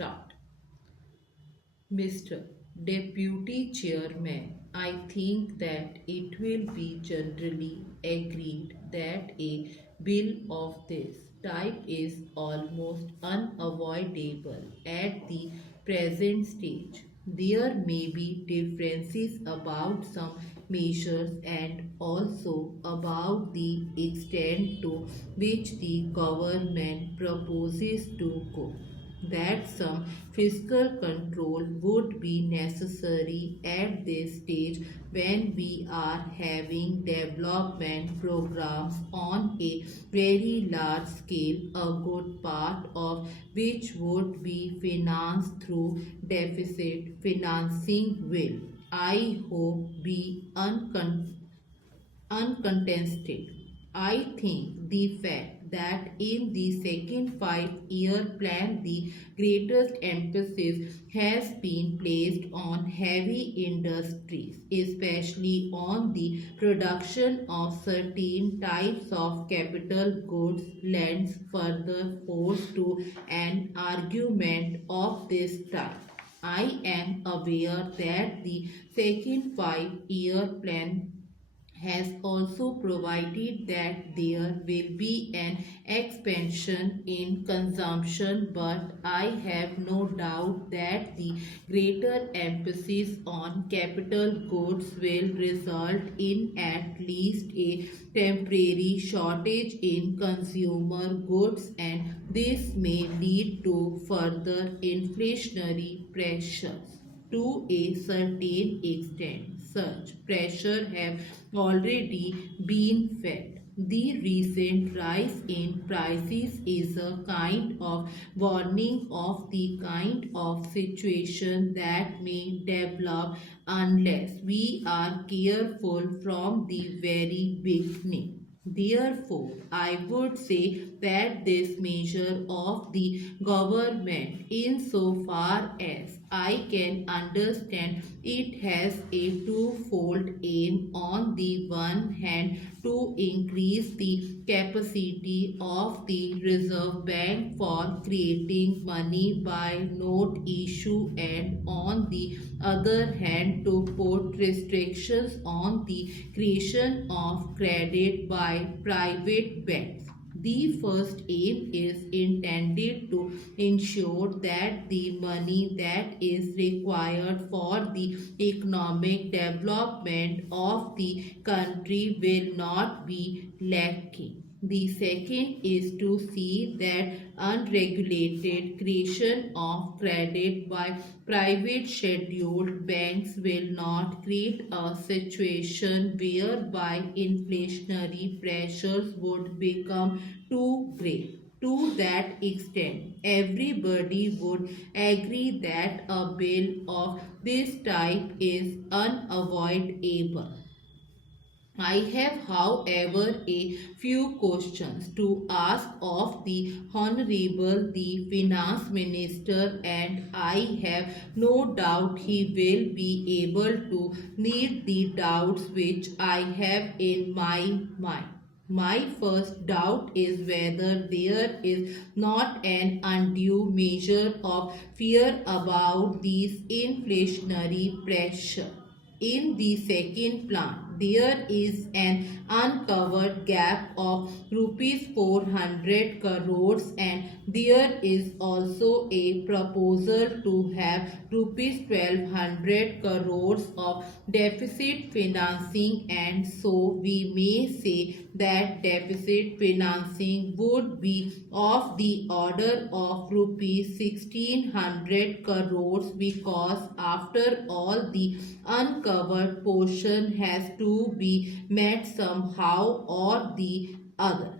start. Mr. Deputy Chairman, I think that it will be generally agreed that a bill of this type is almost unavoidable at the present stage. There may be differences about some measures and also about the extent to which the government proposes to go, that some fiscal control would be necessary at this stage when we are having development programs on a very large scale, a good part of which would be financed through deficit financing will, I hope, be uncontested. I think the fact that in the second 5-year plan the greatest emphasis has been placed on heavy industries, especially on the production of certain types of capital goods, lends further force to an argument of this type. I am aware that the second 5-year plan has also provided that there will be an expansion in consumption, but I have no doubt that the greater emphasis on capital goods will result in at least a temporary shortage in consumer goods, and this may lead to further inflationary pressures. To a certain extent, such pressure have already been felt. The recent rise in prices is a kind of warning of the kind of situation that may develop unless we are careful from the very beginning. Therefore, I would say that this measure of the government, insofar as I can understand, it has a twofold aim. On the one hand, to increase the capacity of the Reserve Bank for creating money by note issue, and on the other hand, to put restrictions on the creation of credit by private banks. The first aim is intended to ensure that the money that is required for the economic development of the country will not be lacking. The second is to see that unregulated creation of credit by private scheduled banks will not create a situation whereby inflationary pressures would become too great. To that extent, everybody would agree that a bill of this type is unavoidable. I have, however, a few questions to ask of the Honorable the Finance Minister, and I have no doubt he will be able to meet the doubts which I have in my mind. My first doubt is whether there is not an undue measure of fear about these inflationary pressure. In the second plan, there is an uncovered gap of rupees 400 crores, and there is also a proposal to have rupees 1200 crores of deficit financing, and so we may say that deficit financing would be of the order of rupees 1600 crores, because after all the uncovered portion has to be met somehow or the other.